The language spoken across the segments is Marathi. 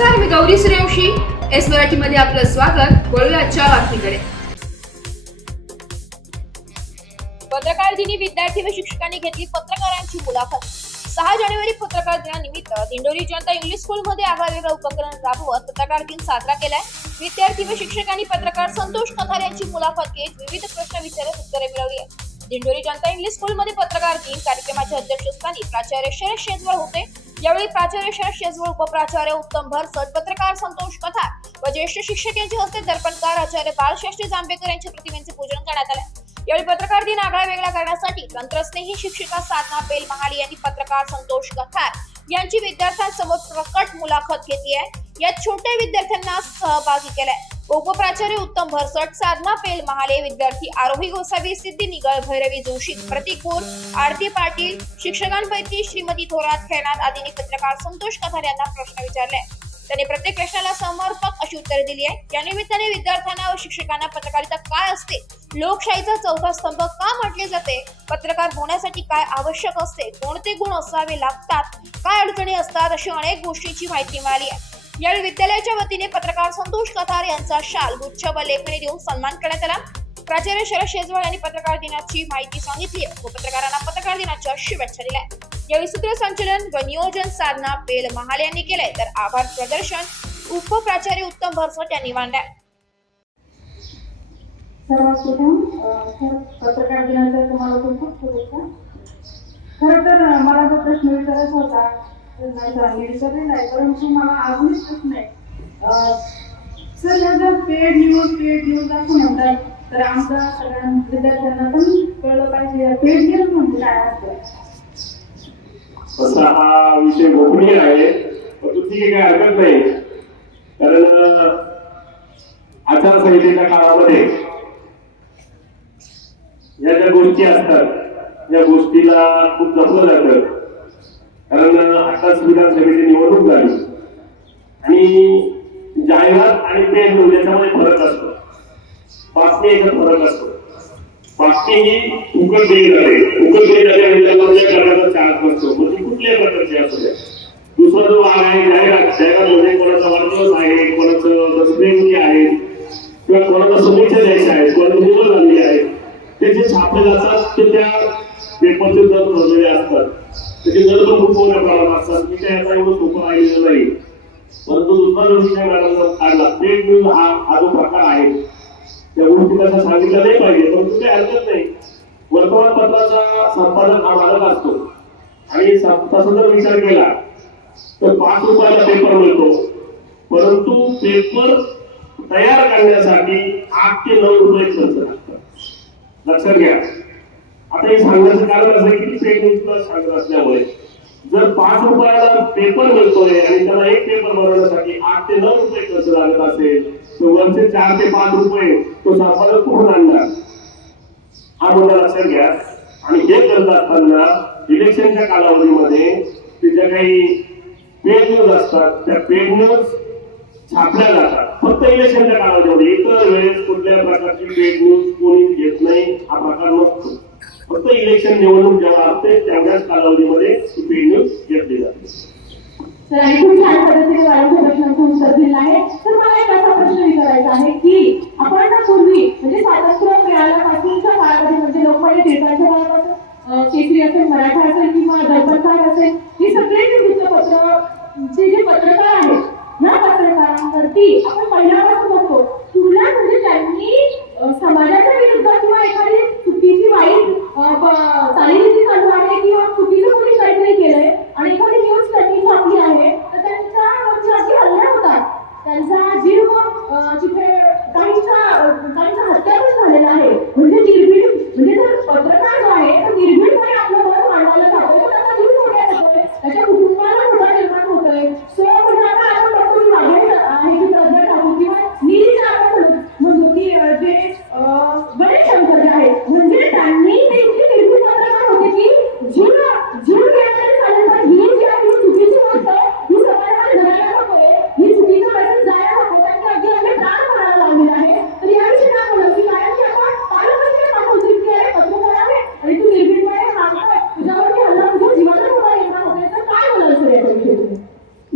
नमस्कार, मी गौरी सूर्यवंशी. एस मराठीमध्ये आपलं स्वागत. वळूया आजच्या बातमीकडे. पत्रकार दिनी विद्यार्थी व शिक्षकांनी घेतली पत्रकारांची मुलाखत. 6 जानेवारी पत्रकार दिनानिमित्त दिंडोरी जनता इंग्लिश स्कूलमध्ये आगळावेगळा उपक्रम राबवत पत्रकार दिन साजरा केलाय. विद्यार्थी व शिक्षकांनी पत्रकार संतोष कथार यांची मुलाखत घेत विविध प्रश्न विचारत उत्तरे मिळवली आहेत. दिंडोरी जनता इंग्लिश स्कूलमध्ये पत्रकार दिन कार्यक्रमाचे अध्यक्षस्थानी प्राचार्य शरद शेजवळ होते. यावेळी प्राचार्य शरद शेजवळ, उपप्राचार्य उत्तम भरसट, पत्रकार संतोष कथार व ज्येष्ठ शिक्षक यांच्या हस्ते दर्पणकार आचार्य बाळशास्त्री जांभेकर यांच्या प्रतिमेचे पूजन करण्यात आले. यावेळी पत्रकार दिन आगळा वेगळा करण्यासाठी तंत्रस्नेही शिक्षिका साधना पेल महाले यांनी पत्रकार संतोष कथार यांची विद्यार्थ्यांसमोर प्रकट मुलाखत घेतली आहे. यात छोट्या विद्यार्थ्यांना सहभागी केलाय. उपप्राचार्य उत्तम भरसट, साधना पेल महाले, विद्यार्थी आरोही गोसावी, सिद्धी निगळ, भैरवी जोशी, प्रतीक भोर, आरती पाटील, शिक्षकांपैकी श्रीमती थोरात खेळनाथ आदींनी पत्रकार संतोष कथार यांना प्रश्न विचारले. त्यांनी प्रत्येक प्रश्नाला समर्पक अशी उत्तरे दिली आहेत. या निमित्ताने विद्यार्थ्यांना व शिक्षकांना पत्रकारिता काय असते, लोकशाहीचा चौथा स्तंभ का म्हटले जाते, पत्रकार होण्यासाठी काय आवश्यक असते, कोणते गुण असावे लागतात, काय अडचणी असतात, अशी अनेक गोष्टींची माहिती मिळाली आहे. यावेळी विद्यालयाच्या वतीने पत्रकार संतोष कथार यांचा शाल, गुच्छ व लेखणी देऊन सन्मान करण्यात आला. प्राचार्य शरद शेजवळ यांनी पत्रकार दिनाची माहिती सांगितली व पत्रकारांना पत्रकार दिनाच्या शुभेच्छा दिल्या. यावेळी सूत्रसंचालन व नियोजन साधना पेल महाले यांनी केले, तर आभार प्रदर्शन उपप्राचार्य उत्तम भरसट यांनी मांडले. पत्रकार दिनाच्या तुम्हाला खूप शुभेच्छा. खरं तर मला जो प्रश्न विचारायचा होता नाही, परंतु मला अजूनच प्रश्न आहे. सर, जर पेड न्यूज असं म्हणतात तर आमच्या सगळ्या विद्यार्थ्यांना पण कळलं पाहिजे पेड न्यूज म्हणजे काय असतं. तसा हा विषय गोपनीय आहे, परंतु ठीक आहे, काय हरकत नाही. कारण आचारसंहितेच्या काळामध्ये या ज्या गोष्टी असतात या गोष्टीला खूप जपलं जातं. कारण आताच विधानसभेची निवडणूक झाली आणि जाहिरात आणि पेड न्यूज याच्यामध्ये फरक असतो. बातमी याच्यात फरक असतो. बातमी ही उकळ दिली जाते म्हणजे प्रकारचा चार्ज नसतो, म्हणजे कुठल्याही प्रकारचे असू द्या. दुसरा जो भाग आहे जाहिरात म्हणजे कोणाचा वाढदिवस आहे, कोणाचं दसरेंची आहे किंवा कोणाचा शुभेच्छा द्यायच्या आहेत, कोणाची निवड झालेली आहे, ते जे छापले जातात ते त्या पेपरचे दर ठरलेले असतात. त्याचे दर पण खूप मोठ्या प्रमाणात असतात. मी काय आता एवढं सोपं राहिलेलं नाही. परंतु दुसरा जो विषय मॅडम काढला पेड न्यूज हा जो प्रकार आहे त्या गोष्टी तशा सांगितल्या नाही पाहिजे, परंतु काही हरकत नाही. वर्तमानपत्राचा संपादक हा मालक असतो आणि तसा जर विचार केला तर 5 रुपयाला पेपर मिळतो, परंतु पेपर तयार करण्यासाठी 8 ते 9 रुपये खर्च लागतात. लक्षात घ्या. आता हे सांगण्याचं कारण असं की पेड न्यूजला सांगत असल्यामुळे जर 5 रुपयाला पेपर मिळतोय आणि त्याला एक पेपर बनवण्यासाठी 8 ते 9 रुपये खर्च लागत असेल तर वरचे 4 ते 5 रुपये तो संपादक कुठून आणणार, हा मुद्दा लक्षात घ्या. आणि हे करत असताना इलेक्शनच्या कालावधीमध्ये ते ज्या काही पेड न्यूज असतात त्या पेड न्यूज छापल्या जातात. फक्त इलेक्शनच्या कालावधीमध्ये, इतर वेळेस कुठल्या प्रकारची पेड न्यूज कोणी घेत नाही, हा प्रकार नसतो. फक्त इलेक्शन निवडणूक जेव्हा असते तेवढ्याच कालावधीमध्ये पेड न्यूज घेतली जाते. तर खूप छान पद्धतीने माझ्या प्रश्नांचं उत्तर दिलं आहे. तर मला एक असा प्रश्न विचारायचा आहे की आपण ना पूर्वी म्हणजे स्वातंत्र्य मिळाल्यापासूनच्या काळामध्ये म्हणजे लोकमान्य टिळकांच्या काळापासून केसरी असेल, मराठा असेल किंवा दर्पणकार असेल, ही सगळे जे वृत्तपत्रचे जे पत्रकार आहेत या पत्रकारांवरती आपण पहिल्यापासून बघतो तुलना म्हणजे त्यांनी समाजाच्या विरुद्ध किंवा एखादी चुकीची वाईट चालीरीती चालू आहे किंवा चुकीचं कोणी काहीतरी केलंय आणि एखादी न्यूज त्यांनी छापली आहे तर त्यांच्यावरती अगदी हल्ले होतात. त्यांचा जीव जिथे काहींचा हत्या पण झालेला आहे. म्हणजे निर्भीड म्हणजे जर पत्रकार जो आहे तर निर्भीडपणे आपलं मत मांडायला जातोय तर त्याचा जीव धोक्यात येतोय, त्याच्या कुटुंबाला धोका निर्माण होतोय. सो म्हणजे आता आपण बघतो की मागे आहे की प्रज्ञा ठाकूर किंवा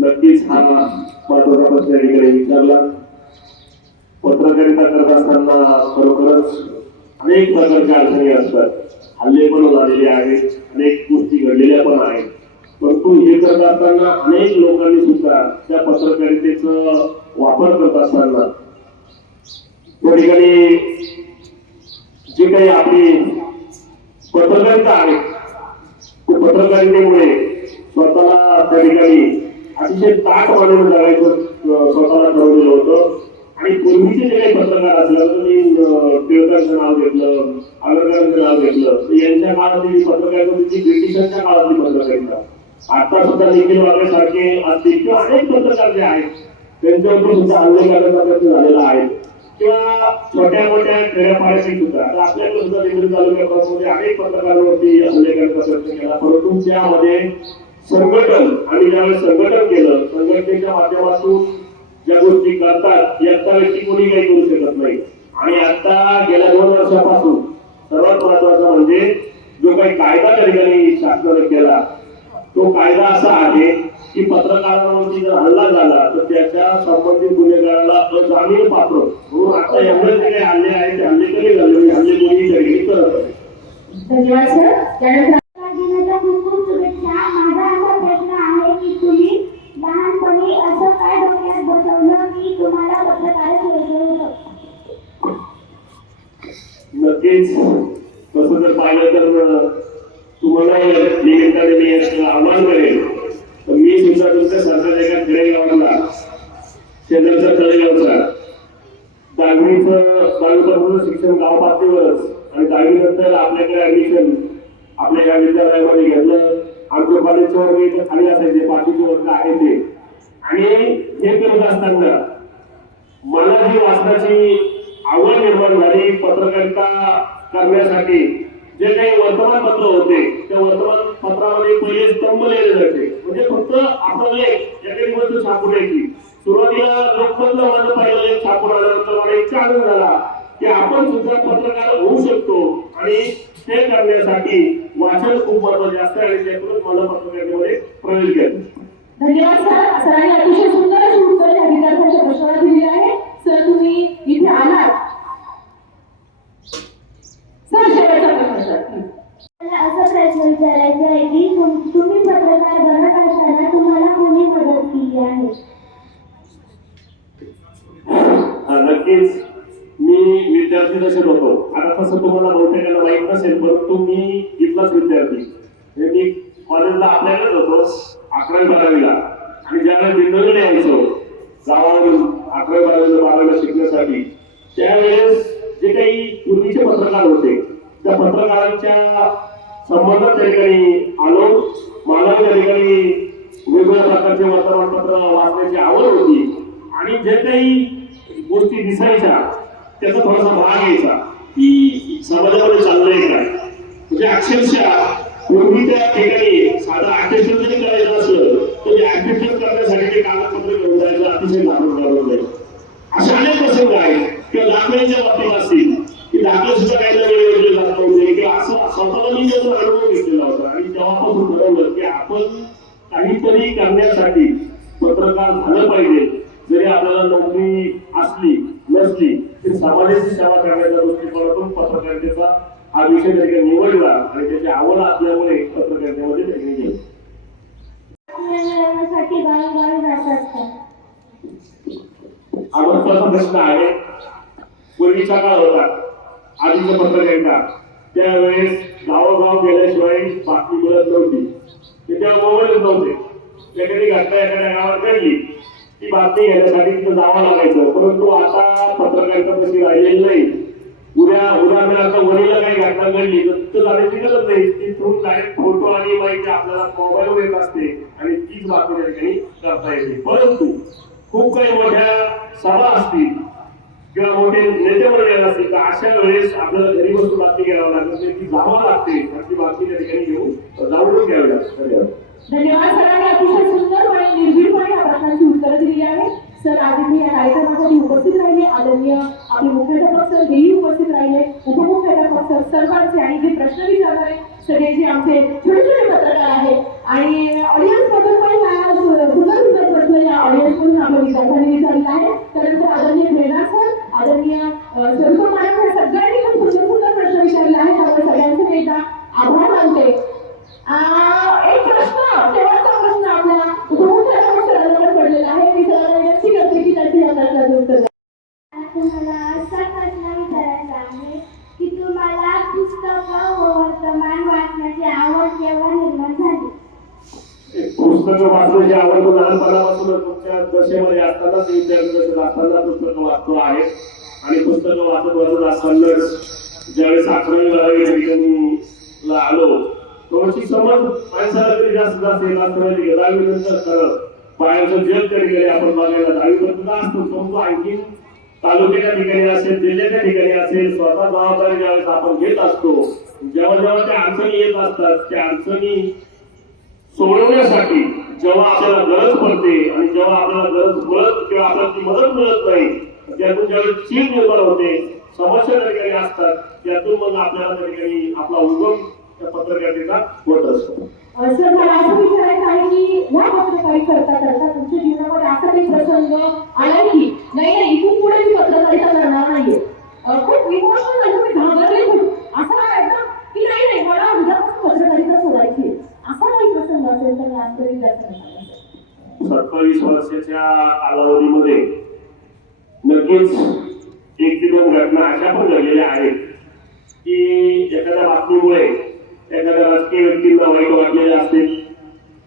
नक्कीच हा महत्वाचा प्रश्न या ठिकाणी विचारला. पत्रकारिता करत असताना खरोखरच अनेक प्रकारच्या अडचणी असतात. हल्ले पण झालेले आहेत, अनेक गोष्टी घडलेल्या पण आहेत. परंतु हे करत असताना अनेक लोकांनी सुद्धा त्या पत्रकारितेचा वापर करत असताना त्या ठिकाणी जे काही आपली पत्रकारिता आहे त्या पत्रकारितेमुळे स्वतःला त्या ठिकाणी अतिशय ताट मानून जगायचं स्वतःला ठरवलेलं होतं. आणि पूर्वीचे जे काही पत्रकार असलं तर मी टिळकांचं नाव घेतलं, आगरकरांचं नाव घेतलं, तर यांच्या काळातली पत्रकारिता जी ब्रिटिशांच्या काळातली पत्रकारिता. आता सुद्धा निखिल वागळे सारखे असतील किंवा अनेक पत्रकार जे आहेत त्यांच्यावरती सुद्धा हल्ले करण्याचा प्रयत्न झालेला आहे. किंवा छोट्या मोठ्या खेड्यापाड्याची सुद्धा आता आपल्याकडे सुद्धा दिंडोरी तालुक्यामध्ये अनेक पत्रकारांवरती हल्ले करण्याचा प्रयत्न केला. परंतु त्यामध्ये संघटन आणि ज्यावेळेस संघटन केलं, संघटनेच्या माध्यमातून ज्या गोष्टी करतात याचा व्यक्ती कोणी काही करू शकत नाही. आणि आता गेल्या 2 वर्षापासून सर्वात महत्वाचा म्हणजे जो काही कायदा त्या ठिकाणी शासनाने केला तो कायदा असा आहे की पत्रकारांवरती जर हल्ला झाला तर त्याच्या संबंधित गुन्हेगाराला अजामीन पात्र म्हणून आता एवढे जे काही हल्ले आहेत ते हल्ले कमी झाले, हल्ले कोणी त्या ठिकाणी करत आहे. धन्यवाद सर. त्यानंतर दिनाच्या खूप खूप शुभेच्छा. माझा असा प्रश्न आहे की तुम्ही लहानपणी असं काय डोक्यात बसवलं की तुम्हाला पत्रकारच व्हायचं होतं? नक्कीच तसं जर पाहिलं तर तुम्हाला निमित्ताने मी असं आव्हान करेन तर मी सुद्धा तुमच्या सरकार एका खेडेगावाला शेजारच्या तळेगावचा 10वीचं शिक्षण गाव पातळीवरच आणि 10वीनंतर आपल्याकडे ऍडमिशन आपल्या या विद्यालयामध्ये घेतलं. आमच्या कॉलेजचे वर्ग इथं खाली असायचे, 5वीचे वर्ग आहे ते. आणि हे करत असताना मला जी वाचनाची आवड निर्माण झाली पत्रकारिता करण्यासाठी जे काही वर्तमानपत्र होते त्या वर्तमानपत्रामध्ये पहिले स्तंभ लिहिले जायचे. म्हणजे फक्त आपला लेख एखादी गोष्ट छापून यायची. सुरुवातीला लोकमतला माझं पहिलं लेख छापून आल्यानंतर मला इतका आनंद झाला की आपण सुद्धा पत्रकार होऊ शकतो. आणि ते करण्यासाठी वाचन खूप महत्वाचे असते आणि त्यातूनच मला पत्रकारितेमध्ये प्रवेश केला. धन्यवाद सर. सरांनी अतिशय सुंदर अशी उत्तरे या विद्यार्थ्यांच्या प्रश्नाला दिली आहे. सर तुम्ही इथे आलात. सर शेवटचा प्रश्न सर. मला असा प्रश्न विचारायचा आहे की तुम्ही पत्रकार बनत असताना तुम्हाला कोणी मदत केली आहे? नक्कीच मी विद्यार्थी दशेत होतो. आता तसं तुम्हाला बहुतेकांना माहित नसेल परंतु मी इथलाच विद्यार्थी. म्हणजे मी कॉलेजला आपल्याकडेच होतो 11वी-12वीला. आणि ज्यावेळेस दिंडोरीला यायचो गावावरून 11वी-12वीला शिकण्यासाठी त्यावेळेस जे काही पूर्वीचे पत्रकार होते त्या पत्रकारांच्या संबंधात त्या ठिकाणी आलो. मला त्या ठिकाणी वेगवेगळ्या प्रकारचे वर्तमानपत्र वाचण्याची आवड होती. आणि जे काही गोष्टी दिसायच्या त्याचा थोडासा भाग यायचा की समाजामध्ये चाललंय काय. म्हणजे अक्षरशः पूर्वीच्या ठिकाणी साधं अटेस्टेशन जरी करायचं असलं तर ते अटेस्टेशन करण्यासाठी ते कागदपत्र घेऊन जायचं अतिशय लागून जायचं. अशा अनेक प्रसंग आहेत किंवा दाखल्याच्या बाबतीत असतील की दाखले सुद्धा काही ना वेळेवर जात नव्हते किंवा असं स्वतःला मी त्याचा अनुभव घेतलेला होता. आणि तेव्हापासून ठरवलं की आपण काहीतरी करण्यासाठी पत्रकार झालं पाहिजे. जरी आपल्याला नोकरी असली नसली तरी समाजाची सेवा करण्याच्या दृष्टिकोनातून पत्रकारितेचा हा विषय त्याच्या निवडला आणि त्याची आवड असल्यामुळे पत्रकारितेमध्ये त्यांनी गेलं. साठी गावोगावी जातात का? हा महत्वाचा प्रश्न आहे. पूर्वीचा काळ होता आधीचं पत्रकारिता त्यावेळेस गावोगाव गेल्याशिवाय बातमी मिळत नव्हती. तेव्हा मोबाईल नव्हते. एखादी घटना एखाद्या गावात घडली ती बातमी घेण्यासाठी तिथं जावं लागायचं. परंतु आता पत्रकारिता तशी राहिलेली नाही. उदाहरणार्थ वरीला काही घटना घडली तर तिथं जाण्याची गरज नाही. तिथून डायरेक्ट फोटो आणि माहिती आपल्याला मोबाईलवर येत असते आणि तीच बातमी त्या ठिकाणी करता येते. परंतु खूप काही मोठ्या सभा असतील किंवा मोठे नेते मंडळी असतील तर अशा वेळेस आपल्याला घरी बसून बातमी घ्यावं लागते ती जावं लागते आणि ती बातमी त्या ठिकाणी घेऊन जाऊन घ्यावी लागते. धन्यवाद. सरांनी अतिशय सुंदरपणे निर्भीडपणे या प्रश्नांची उत्तरं दिली आहे. सर आज इथे या कार्यक्रमासाठी उपस्थित राहिले. आदरणीय आपले मुख्याध्यापक सर हेही उपस्थित राहिले. उपमुख्याध्यापक सर सर्वांचे आणि जे प्रश्न विचारणारे सगळे जे आमचे छोटे छोटे पत्रकार आहेत आणि ऑडियन्स मधून पण ह्या सुंदर सुंदर म्हणजे आवडतो लहानपणापासूनच तुमच्या दशेमध्ये असतानाच विद्यार्थी दशेत असताना पुस्तकं वाचतो आहे आणि पुस्तकं वाचत असताना ज्यावेळेस 11वी 12वी ला आलो थोडीशी समज माणसाला तरी जास्त येत असतं 10वी नंतर बाहेरचं जग तरी गेले आपण बघायला 10वी पर्यंत असतो परंतु आणखी तालुक्याच्या ठिकाणी असेल जिल्ह्याच्या ठिकाणी असेल स्वतः जबाबदारी ज्यावेळेस आपण घेत असतो जेव्हा जेव्हा त्या अडचणी येत असतात त्या अडचणी सोडवण्यासाठी जेव्हा आपल्याला गरज पडते आणि जेव्हा आपल्याला गरज पडत किंवा आपल्याला ती मदत मिळत नाही त्यातून ज्यावेळेस चीड निर्माण होते समस्या त्या ठिकाणी असतात त्यातून मग आपल्याला त्या ठिकाणी आपला उगम त्या पत्रकारितेचा होत असतो. सर मला असं विचारायचं आहे की या पत्रकारी करता करता तुमच्या जीवनामध्ये असा काही प्रसंग आला की नाही इथून पुढे मी पत्रकारिता करणार नाहीये खूप इमोशनल झालं मी घाबरले खूप असं नाही एकदम की नाही मला उद्यापासून पत्रकारिता सोडायची असा काही प्रसंग असेल तर आज तरी जास्त 27 वर्षाच्या कालावधीमध्ये नक्कीच 1 ते 2 घटना अशा पण घडलेल्या आहेत की एखाद्या बातमीमुळे एखाद्या राजकीय व्यक्तींना वाईट वाटलेले असेल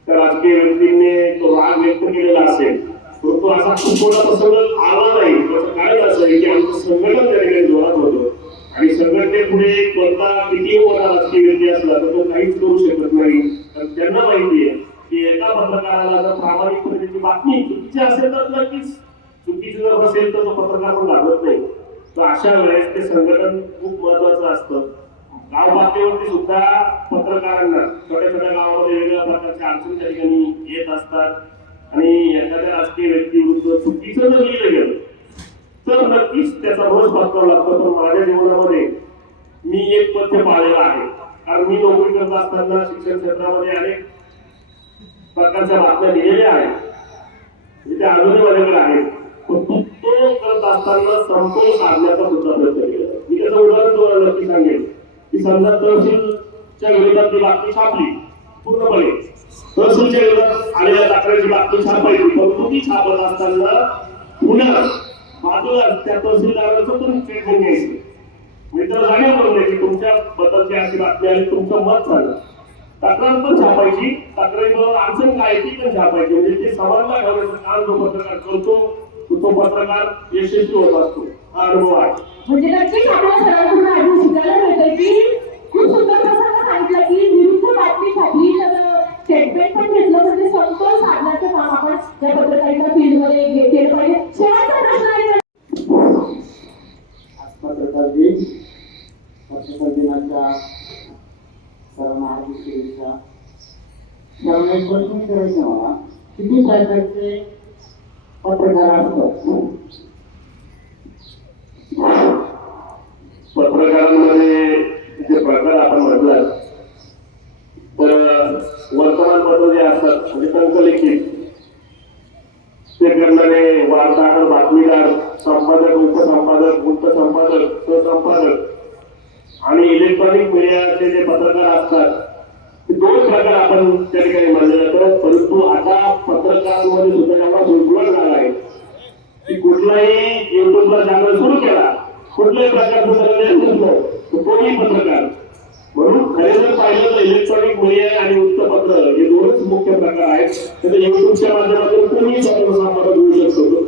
त्या राजकीय व्यक्तीने तो राग व्यक्त केलेला असेल परंतु असा खूप मोठा प्रसंग आला नाही त्याचं कारण असं आहे की आमचं संघटन त्या ठिकाणी जोरात होतं आणि संघटनेपुढे कोणता किती मोठा राजकीय व्यक्ती असला तर तो काहीच करू शकत नाही कारण त्यांना माहिती आहे की एका पत्रकाराला जर प्रामाणिकपणे त्याची बातमी चुकीची असेल तर नक्कीच चुकीची जर असेल तर तो पत्रकार पण घाबरत नाही तर अशा वेळेस ते संघटन खूप महत्वाचं असतं. गाव पातळीवरती सुद्धा पत्रकारांना छोट्या छोट्या गावामध्ये वेगवेगळ्या प्रकारच्या अडचणी त्या ठिकाणी येत असतात आणि एखाद्या राजकीय व्यक्तीविरुद्ध चुकीचं जर लिहिलं गेलं तर नक्कीच त्याचा रोष पत्करावा लागतो. पण माझ्या जीवनामध्ये मी एक पथ्य पाळलेलं आहे कारण मी नोकरी करत असताना शिक्षण क्षेत्रामध्ये अनेक प्रकारच्या बातम्या दिलेल्या आहेत त्या अजूनही माझ्याकडे आहेत पण तो करत असताना समतोल साधण्याचा सुद्धा प्रयत्न केला. मी त्याचं उदाहरण तुम्हाला नक्की सांगेन की समजा तहसीलच्या विरोधात ती बातमी छापली पूर्णपणे तहसीलच्या विरोधात आलेल्या तक्रारीची बातमी छापायची परंतु ती छापत असताना पुण्यात बाजूला त्या तहसीलदाराचं पण स्टेटमेंट घ्यायचं मी त्याला जाणीव करून द्यायची तुमच्या बद्दलची अशी बातमी आली तुमचं मत झालं तक्रार पण छापायची तक्रारीबरोबर अडचण काय ती पण छापायची म्हणजे ते समानता ठेवण्याचं काम जो पत्रकार करतो तो पत्रकार यशस्वी होत असतो हा अनुभव आहे. म्हणजे नक्कीच आपल्या सरांकडून आढळून शिकायला मिळतं की खूप सुंदर प्रसंग सांगितलं की विरुद्ध बातमी छापली तर स्टेटमेंट पण घेतलं म्हणजे समतोल साधण्याचं काम आपण या पत्रकारिता फील्डमध्ये केलं पाहिजे. शेवटचा प्रश्न आहे पत्रकार दिन पत्रकार दिनाच्या सर्वांना हार्दिक शुभेच्छा. सर्वांना एक प्रश्न विचारायचे मला किती प्रकारचे पत्रकार असतात? पत्रकारांमध्ये जे प्रकार आपण म्हटलं तर वर्तमानपत्र जे असतात म्हणजे टंकलिखित ते करणारे वार्ताहर बातमीदार संपादक उपसंपादक वृत्तसंपादक सहसंपादक आणि इलेक्ट्रॉनिक मीडियाचे जे पत्रकार असतात ते 2 प्रकार आपण त्या ठिकाणी मानले जातात परंतु आता पत्रकारांमध्ये सुद्धा एवढा संकुलन झाला आहे की कुठलाही युट्यूबला चॅनल सुरू केला कुठल्याही प्रकारचं नसलं तोही पत्रकार म्हणून खरे जर पाहिलं तर इलेक्ट्रॉनिक मीडिया आणि वृत्तपत्र हे 2च मुख्य प्रकार आहेत. तर युट्यूबच्या माध्यमातून कोणीही संपादक होऊ शकतो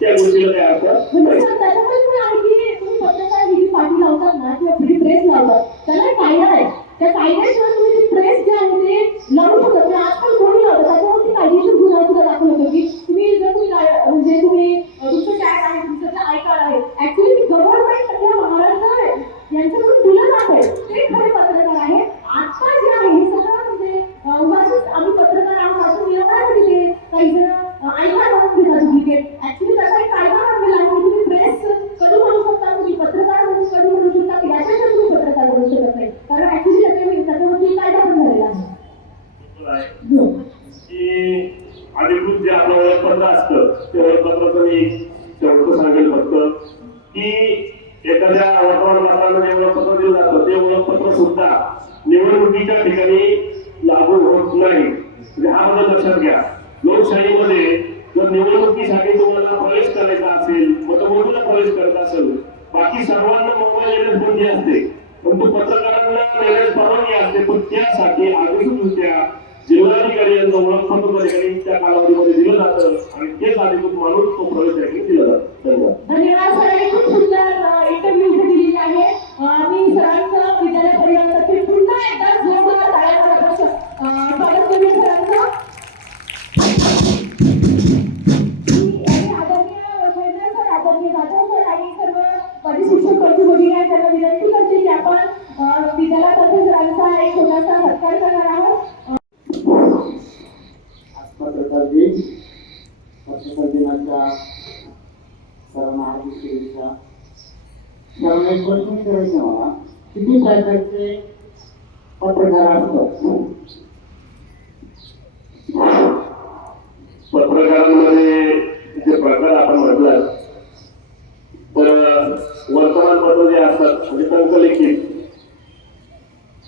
त्या गोष्टीला काय अर्थ म्हणजे त्याच्यामुळे तुम्ही आहे की तुम्ही पत्रकार ही पाठी लावतात ना किंवा फ्री प्रेस लावतात त्याला एक कायदा आहे त्या कायद्याशिवाय तुम्ही प्रेस जे आहे ते लावू शकत नाही. आजकाल कोणी लावतं त्याच्यावरती कायदेशीर गुन्हा सुद्धा दाखल होतो की तुम्ही जर तुम्ही म्हणजे तुम्ही तुमचं टॅग आहे तुमचं जे आय कार्ड आहे ऍक्च्युली गव्हर्नमेंट किंवा महाराष्ट्र यांच्याकडून दिलं जाते ते खरे पत्रकार आहे. आता जे आहे हे सगळं म्हणजे उगाचच आम्ही पत्रकार आहोत असं मिळवण्यासाठी ते काही जण आय कार्ड म्हणून घेतात डुप्लिकेट ऍक्च्युली त्याचा एक कायदा बनलेला आहे की तुम्ही प्रेस कधी म्हणू शकता तुम्ही पत्रकार म्हणून कधी म्हणू शकता की याच्याशिवाय तुम्ही पत्रकार बनू शकत नाही कारण ऍक्च्युली त्याच्यावरती कायदा पण झालेला आहे. की अधिकृत जे आपलं ओळखपत्र असतं ते ओळखपत्राचं मी शेवटचं सांगेल फक्त की एखाद्या वर्तमानपत्राला जे ओळखपत्र दिलं जातं ते ओळखपत्र सुद्धा निवडणुकीच्या ठिकाणी लागू होत नाही. म्हणजे हा बदल लक्षात घ्या. लोकशाहीमध्ये जर निवडणुकीसाठी तुम्हाला प्रवेश करायचा असेल मतमोजणीला प्रवेश करायचा असेल बाकी सर्वांना मोबाईल येण्यास बंदी असते परंतु पत्रकारांना येण्यास परवानगी असते पण त्यासाठी अधिकृतरित्या जिल्हाधिकारी यांचं ओळखपत्र त्या ठिकाणी त्या कालावधीमध्ये दिलं जातं आणि तेच अधिकृत मानून तो प्रवेश त्या ठिकाणी दिला जातो. धन्यवाद. धन्यवाद सरांनी खूप सुंदर इंटरव्ह्यू इथे दिलेली आहे. मी सरांचं विद्यालय परिवारातर्फे पुन्हा एकदा जोरदार टाळ्या स्वागत करूया सरांचं. आदरणीय वैद्य सर, आदरणीय जाधव सर आणि सर्व माझे शिक्षक कर्तृ भगिनी आहेत त्यांना विनंती करते की आपण विद्यालयातर्फे सरांचा एक छोटासा सत्कार करणार आहोत. आज पत्रकार दिन, पत्रकार दिनाच्या सर्वांना हार्दिक शुभेच्छा. सर्वांना एक प्रश्न विचारायचे मला, किती प्रकारचे पत्रकार असतात? पत्रकारांमध्ये जे प्रकार आपण म्हटलं तर वर्तमानपत्र जे असतात म्हणजे टंकलिखित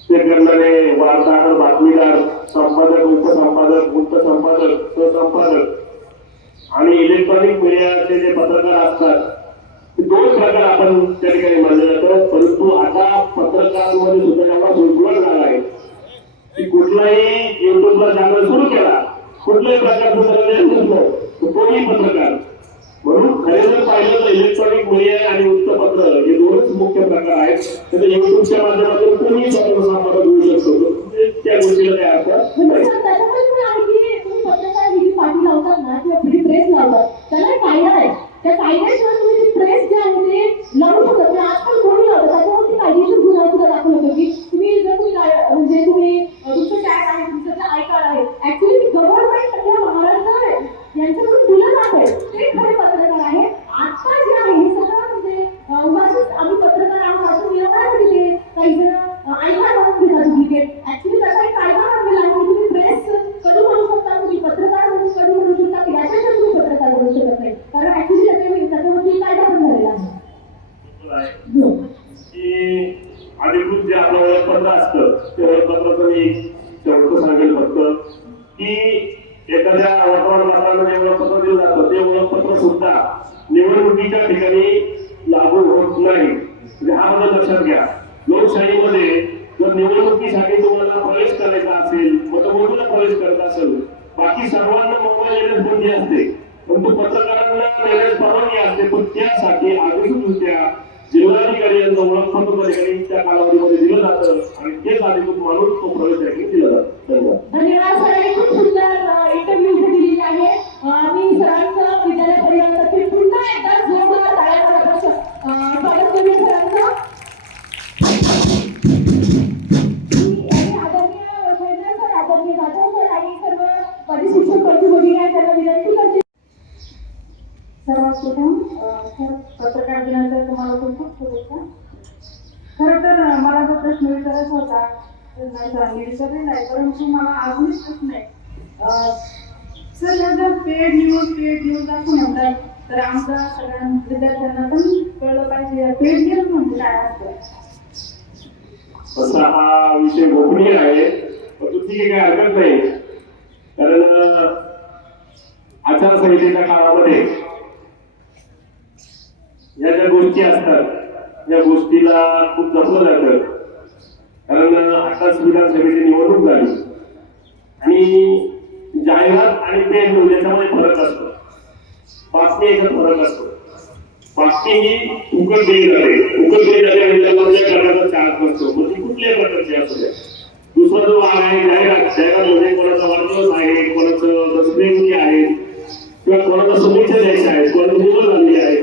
ते करणारे वार्ताहर, बातमीदार, संपादक, उपसंपादक, वृत्तसंपादक, सहसंपादक आणि इलेक्ट्रॉनिक मीडियाचे जे पत्रकार असतात ते दोन प्रकार आपण त्या ठिकाणी मानले जातं. परंतु आता पत्रकारांमध्ये सुद्धा एवढा सुलभण झाला आहे की कुठलाही युट्यूबला चॅनल सुरू केला, कुठल्याही प्रकारचं तंत्रज्ञान नसलं तर तोही पत्रकार. म्हणून खरे जर पाहिलं तर इलेक्ट्रॉनिक मीडिया आणि वृत्तपत्र हे दोनच मुख्य प्रकार आहेत. तर युट्यूबच्या माध्यमातून कोणीही संपादक होऊ शकतो, त्या गोष्टीला काय अर्थ नाही. त्याच्यामुळे तुम्ही आणखी तुम्ही पत्रकार ही पाठी लावतात ना किंवा प्रेस लावतात त्याला एक कायदा आहे. त्या कायद्याशिवाय तुम्ही प्रेस जे आहे ते लावू शकत नाही. आजकाल कोणी लावतं त्याच्यावरती कायदेशीर गुन्हा सुद्धा दाखल होतो की तुम्ही जर म्हणजे तुम्ही तुमचं टॅग आहे, तुमचं आय कार्ड आहे, ऍक्च्युली गव्हर्नमेंट किंवा महाराष्ट्र यांच्याकडून दिलं जाते ते खरे पत्रकार आहे. आता जे आहे हे सगळं म्हणजे उगाचच आम्ही पत्रकार आहोत असं मिळवण्यासाठी ते काही जण आय कार्ड म्हणून घेतात डुप्लिकेट. ऍक्च्युली त्याचा एक कायदा बनलेला आहे की तुम्ही प्रेस कधी म्हणू शकता, तुम्ही पत्रकार म्हणून कधी म्हणू शकता की याच्याशिवाय तुम्ही पत्रकार बनू शकत नाही. कारण ऍक्च्युली त्याच्यावरती कायदा पण झालेला आहे. की अधिकृत जे आपलं ओळखपत्र असतं ते ओळखपत्राचं मी शेवटचं सांगेल फक्त की एखाद्या वर्तमानपत्राला जे ओळखपत्र दिलं जातं ते ओळखपत्र सुद्धा निवडणुकीच्या ठिकाणी लागू होत नाही. म्हणजे हा बदल लक्षात घ्या. लोकशाहीमध्ये जर निवडणुकीसाठी तुम्हाला प्रवेश करायचा असेल, मतमोजणीला प्रवेश करायचा असेल, बाकी सर्वांना मोबाईल येण्यास बंदी असते, परंतु पत्रकारांना येण्यास परवानगी असते. पण त्यासाठी अधिकृतरित्या जिल्हाधिकारी यांचं ओळखपत्र त्या ठिकाणी त्या कालावधीमध्ये दिलं जातं आणि तेच अधिकृत मानून तो प्रवेश त्या ठिकाणी दिला जातो. धन्यवाद. धन्यवाद सरांनी खूप सुंदर इंटरव्ह्यू इथे दिलेली आहे. मी सरांचं विद्यालय परिवारातर्फे पुन्हा एकदा जोरदार टाळ्या स्वागत करूया सरांचं. आदरणीय वैद्य सर, आदरणीय जाधव सर आणि सर्व माझे शिक्षक कर्तृ भगिनी आहेत त्यांना विनंती करते. सर्वात प्रथम पत्रकार दिनाच्या तुम्हाला खूप खूप शुभेच्छा. खरं तर मला जो प्रश्न विचारायचा होता नाही सरांनी विचारलेला आहे, परंतु मला अजूनही प्रश्न आहे. सर जर पेड न्यूज असं म्हणतात तर आमच्या सगळ्या विद्यार्थ्यांना पण कळलं पाहिजे पेड न्यूज म्हणजे काय असतं. असा हा विषय गोपनीय आहे, परंतु ठीक आहे, काही हरकत नाही. कारण आचारसंहितेच्या काळामध्ये या ज्या गोष्टी असतात या गोष्टीला खूप जपलं जातं. कारण आताच विधानसभेची निवडणूक झाली आणि जाहिरात आणि पेड न्यूज याच्यामध्ये फरक असतो. बातमी याच्यात फरक असतो. बातमी ही फुकट दिली जाते, फुकट दिली जाते आणि त्याला करण्याचा चार्ज नसतो. मग ती कुठल्याही प्रकारची असू द्या. दुसरा जो भाग आहे जाहिरात म्हणजे कोणाचा वाढदिवस आहे, कोणाचं दसरेंकी आहे किंवा कोणाला शुभेच्छा द्यायच्या आहेत, कोणाचं निवड झालेली आहे,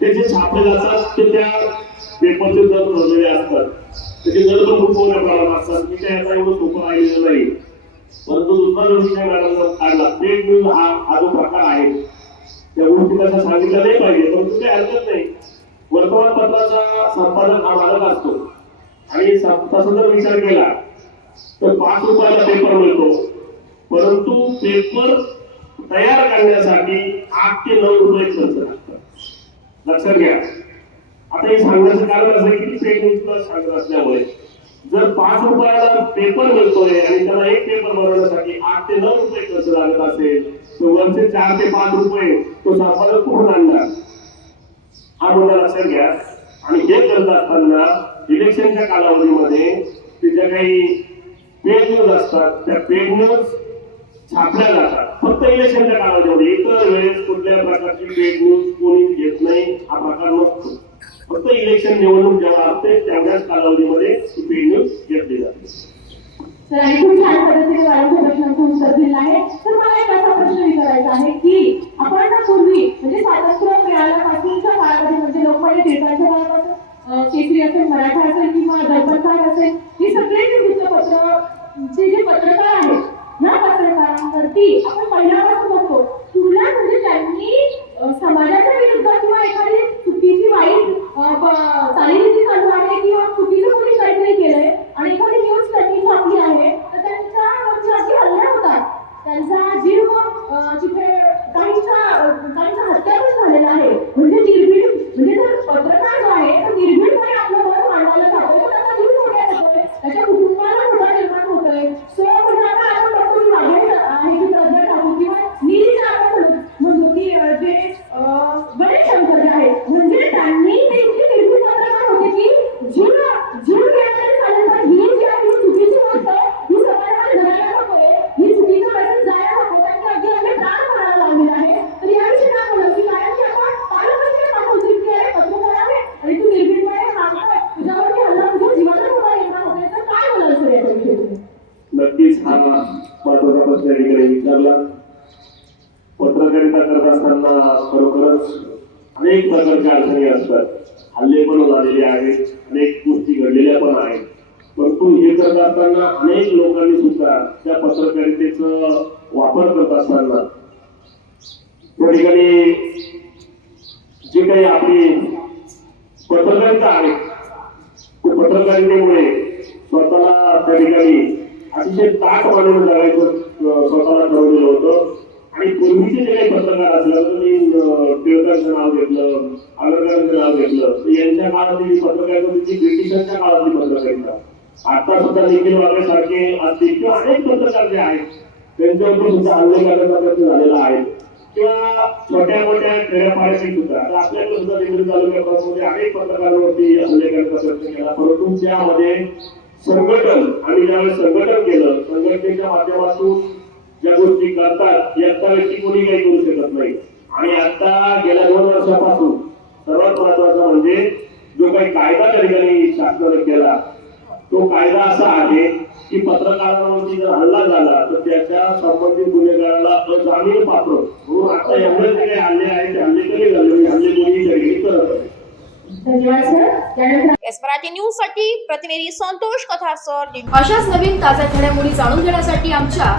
ते जे छापले जातात ते त्या पेपरचे दर ठरलेले असतात. त्याचे दर पण खूप मोठ्या प्रमाणात असतात. मी काय आता एवढं सोपं राहिलेलं नाही. परंतु दुसरा जो विषय मॅडम काढला पेड न्यूज हा जो प्रकार आहे त्या गोष्टी तशा सांगितल्या नाही पाहिजे, परंतु काही हरकत नाही. वर्तमानपत्राचा संपादक हा मालक असतो आणि तसा जर विचार केला तर 5 रुपयाला पेपर मिळतो, परंतु पेपर तयार करण्यासाठी 8 ते 9 रुपये खर्च लागतात. लक्षात घ्या. आता हे सांगण्याचं कारण असं आहे की पेड न्यूजला सांगत असल्यामुळे जर 5 रुपयाला पेपर मिळतोय आणि त्याला एक पेपर बनवण्यासाठी 8 ते 9 रुपये खर्च लागत असेल तर वरचे 4 ते 5 रुपये तो संपादक कुठून आणणार, हा मुद्दा लक्षात घ्या. आणि हे करत असताना इलेक्शनच्या कालावधीमध्ये ते ज्या काही पेड न्यूज असतात, त्या पेड न्यूज छापल्या जातात फक्त इलेक्शनच्या कालावधीमध्ये. इतर वेळेस कुठल्या प्रकारची पेड न्यूज कोणीच घेत नाही, हा प्रकार नसतो. फक्त इलेक्शन निवडणूक जेव्हा असते तेवढ्याच कालावधीमध्ये ही पेड न्यूज घेतली जाते. तर आणि खूप छान पद्धतीने मॅडमच्या प्रश्नांचं उत्तर दिलं आहे. तर मला एक असा प्रश्न विचारायचा आहे की आपण ना पूर्वी म्हणजे स्वातंत्र्य मिळाल्यापासूनच्या काळामध्ये म्हणजे लोकमान्य टिळकांच्या काळापासून केसरी असेल, मराठा असेल किंवा दर्पणकार असेल, ही सगळे जे वृत्तपत्रचे जे पत्रकार आहेत, ह्या पत्रकारांवरती आपण पहिल्यापासून बघतो तुला म्हणजे त्यांनी समाजाच्या विरुद्ध किंवा एखादी चुकीची वाईट चालीरीती चालू आहे किंवा चुकीचं कोणी काहीतरी केलंय आणि एखादी न्यूज त्यांनी छापली आहे तर त्यांच्यावरती अगदी हल्ला होतात, त्यांचा जीव तिथे काहींचा हत्या पण झालेला आहे. म्हणजे निर्भीड म्हणजे जर पत्रकार जो आहे तो निर्भीडपणे आपलं मत मांडायला जातोय तर त्याचा जीव धोक्यात येतोय, त्याच्या कुटुंबाला धोका निर्माण होतोय. म्हणजे आता आपण बघतो की मागे आहे की प्रज्ञा ठाकूर किंवा नीलीचा आपण म्हणतो की जे गणेश शंकर जे आहेत म्हणजे त्यांनी ते इतके निर्भीड पत्रकार होते की जीव गेला चालेल पण ही जी आहे ही चुकीची गोष्ट ही समाजामध्ये घडायला नकोय, ही चुकीचं मेसेज जायला नको, त्यांनी अगदी आपले प्राण म्हणायला लावलेले आहे. तर याविषयी काय बोलू की कारण की आपण पालकांची पाठवतो की अरे पत्रकार आहे आणि तू निर्भीडपणे सांगतोय तुझ्यावरती हल्ला तुझ्या जीवाला धोका निर्माण होतोय, तर काय बोलाल सर याच्याविषयी? नक्कीच हा महत्वाचा प्रश्न इकडे विचारला. पत्रकारिता करत असताना खरोखरच अनेक प्रकारच्या अडचणी असतात, हल्ले पण झालेले आहेत, अनेक गोष्टी घडलेल्या पण आहेत. परंतु हे करत असताना अनेक लोकांनी सुद्धा त्या पत्रकारितेचा वापर करत असताना त्या ठिकाणी जे काही आपली पत्रकारिता आहे त्या पत्रकारितेमुळे स्वतःला त्या ठिकाणी अतिशय ताट मानून जगायचं स्वतःला ठरवलेलं होतं. आणि पूर्वीचे जे काही पत्रकार असलं तर मी टिळकांचं नाव घेतलं, आगरकरांचं नाव घेतलं, तर यांच्या काळातली पत्रकारिता होती ब्रिटिशांच्या काळातली पत्रकारिता. आता सुद्धा निखिल वागेसारखे असतील किंवा अनेक पत्रकार जे आहेत त्यांच्यावरती सुद्धा हल्ले करण्याचा प्रयत्न झालेला आहे किंवा छोट्या मोठ्या खेड्यापाड्याशी सुद्धा. आता आपल्याकडे सुद्धा दिंडोरी तालुक्यामध्ये अनेक पत्रकारांवरती हल्ले करण्याचा प्रयत्न केला, परंतु त्यामध्ये संघटन आणि ज्यावेळेस संघटन केलं, संघटनेच्या माध्यमातून ज्या गोष्टी करतात याचा व्यक्ती कोणी काही करू शकत नाही. आणि आता गेल्या 2 वर्षापासून सर्वात महत्वाचा म्हणजे जो काही कायदा त्या ठिकाणी शासनाने केला तो कायदा असा आहे की पत्रकारांवरती जर हल्ला झाला तर त्याच्या संबंधित गुन्हेगाराला अजामीन पात्र म्हणून आता एवढे जे काही हल्ले आहेत ते हल्ले कधी झाले, हल्ले कोणी तरी करत आहे. धन्यवाद सर. एस मराठी न्यूज साठी प्रतिनिधी संतोष कथारसर. अशाच नवीन ताज्या घडामोडी जाणून घेण्यासाठी आमच्या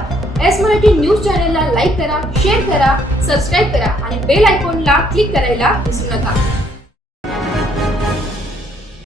एस मराठी न्यूज चॅनलला लाईक करा, शेअर करा, सबस्क्राईब करा आणि बेल आयकॉनला क्लिक करायला विसरू नका.